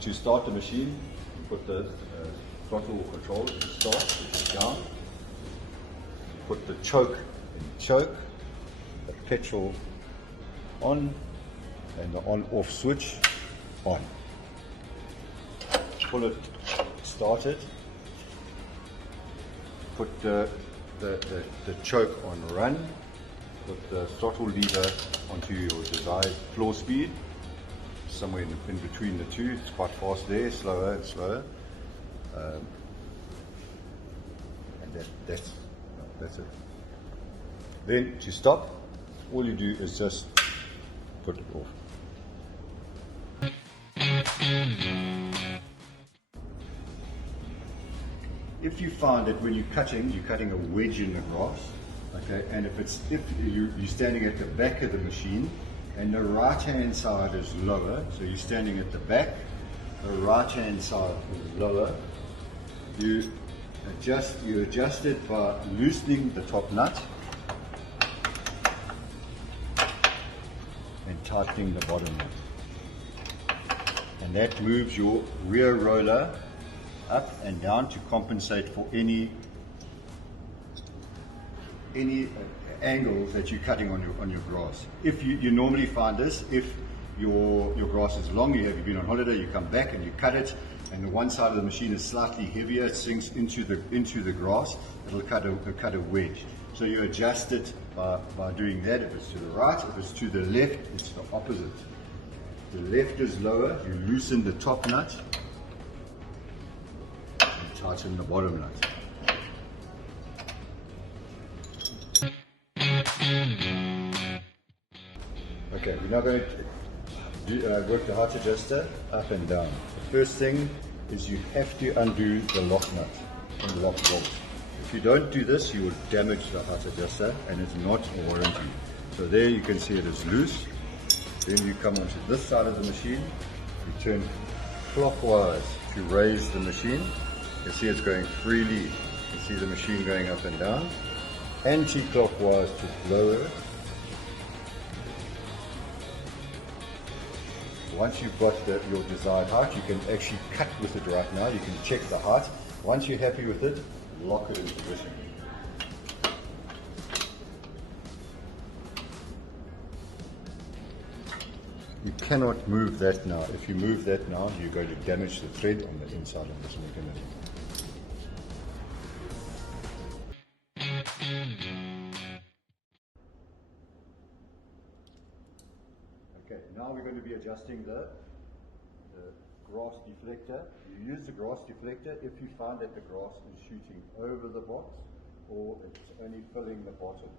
To start the machine, put the throttle control in start, which is down. Put the choke in choke, the petrol on, and the on-off switch on. Pull it started. Put the choke on run. Put the throttle lever onto your desired floor speed. Somewhere in between the two. It's quite fast there, slower and slower. And that's it. Then to stop, all you do is just put it off. If you find that when you're cutting a wedge in the grass, okay, and if you're standing at the back of the machine, and the right hand side is lower, so you're standing at the back, the right hand side is lower, you adjust it by loosening the top nut and tightening the bottom nut. And that moves your rear roller up and down to compensate for any angles that you're cutting on your grass. If you normally find this, if your grass is long, you've been on holiday, you come back and you cut it, and the one side of the machine is slightly heavier, it sinks into the grass, it'll cut a wedge. So you adjust it by doing that. If it's to the right, if it's to the left, it's the opposite. The left is lower, you loosen the top nut and tighten the bottom nut. Okay, we're now going to work the height adjuster up and down. The first thing is you have to undo the lock nut and lock bolt. If you don't do this, you will damage the height adjuster and it's not a warranty. So there you can see it is loose. Then you come onto this side of the machine, you turn clockwise to raise the machine. You see it's going freely. You see the machine going up and down. Anti-clockwise to lower. Once you've got your desired height, you can actually cut with it right now. You can check the height. Once you're happy with it, lock it in position. You cannot move that now. If you move that now, you're going to damage the thread on the inside of this mechanism. Okay, now we're going to be adjusting the grass deflector. You use the grass deflector if you find that the grass is shooting over the box or it's only filling the bottom.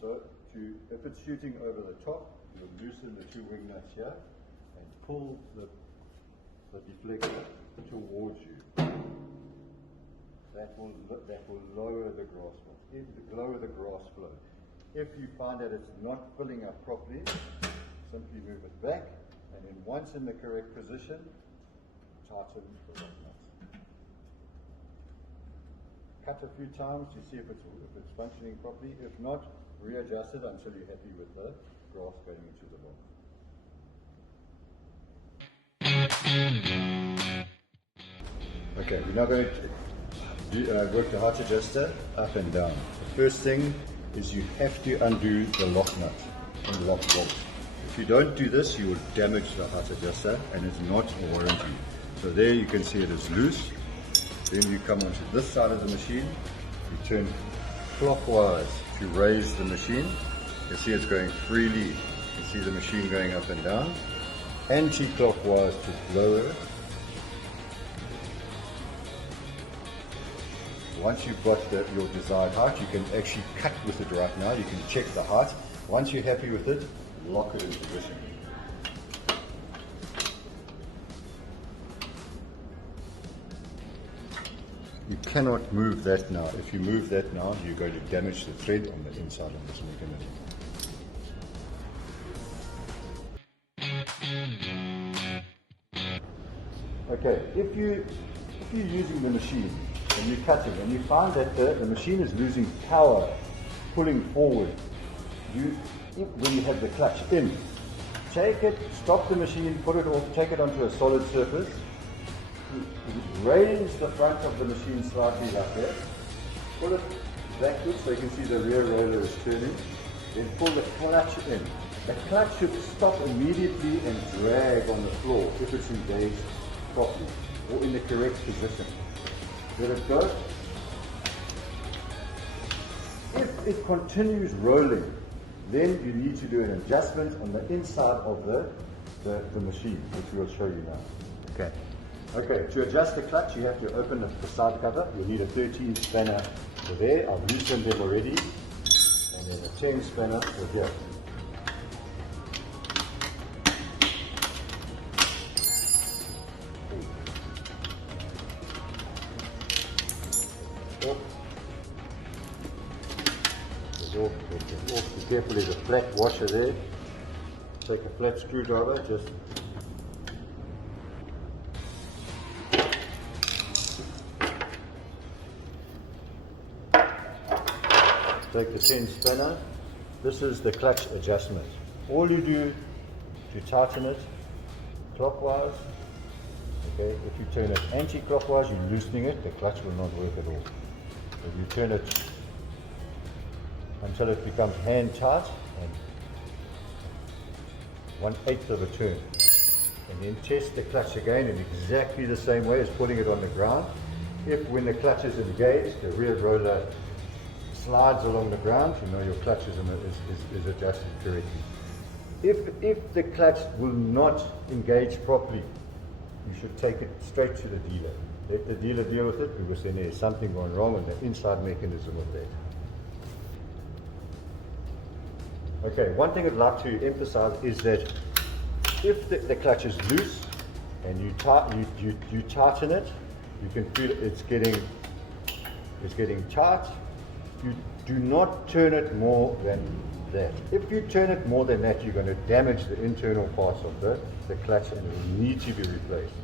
So if it's shooting over the top, you'll loosen the two wing nuts here and pull the deflector towards you. That will lower the grass flow. Lower the grass flow. If you find that it's not filling up properly, simply move it back, and then once in the correct position, tighten the lock nuts. Cut a few times to see if it's functioning properly. If not, readjust it until you're happy with the grass going into the box. Okay, we're now going to work the height adjuster up and down. The first thing is you have to undo the lock nut and lock bolt. If you don't do this, you will damage the height adjuster and it's not a warranty. So there you can see it is loose. Then you come onto this side of the machine, you turn clockwise to raise the machine. You see it's going freely. You see the machine going up and down. Anti-clockwise to lower. Once you've got your desired height, you can actually cut with it right now. You can check the height. Once you're happy with it, lock it in position. You cannot move that now. If you move that now, you're going to damage the thread on the inside of this mechanism. Okay, if you're using the machine and you're cutting and you find that the machine is losing power pulling forward, when you have the clutch in, take it, stop the machine, put it off, take it onto a solid surface, raise the front of the machine slightly like that, pull it backwards so you can see the rear roller is turning, then pull the clutch in. The clutch should stop immediately and drag on the floor if it's engaged properly or in the correct position. Let it go. If it continues rolling, then you need to do an adjustment on the inside of the machine, which we'll show you now. Okay. Okay, to adjust the clutch, you have to open the side cover. You need a 13 spanner for there. I've loosened them already. And then a 10 spanner for here. Be careful, there's a flat washer there. Take a flat screwdriver, just take the 10 spanner. This is the clutch adjustment. All you do to tighten it clockwise, okay, if you turn it anti-clockwise, you're loosening it, the clutch will not work at all. If you turn it until it becomes hand tight, and 1/8 of a turn. And then test the clutch again in exactly the same way as putting it on the ground. If when the clutch is engaged, the rear roller slides along the ground, you know your clutch is adjusted correctly. If the clutch will not engage properly, you should take it straight to the dealer. Let the dealer deal with it, because then there's something going wrong with the inside mechanism of that. Okay, one thing I'd like to emphasize is that if the clutch is loose and you tighten it, you can feel it's getting tight. You do not turn it more than that. If you turn it more than that, you're going to damage the internal parts of the clutch, and it will need to be replaced.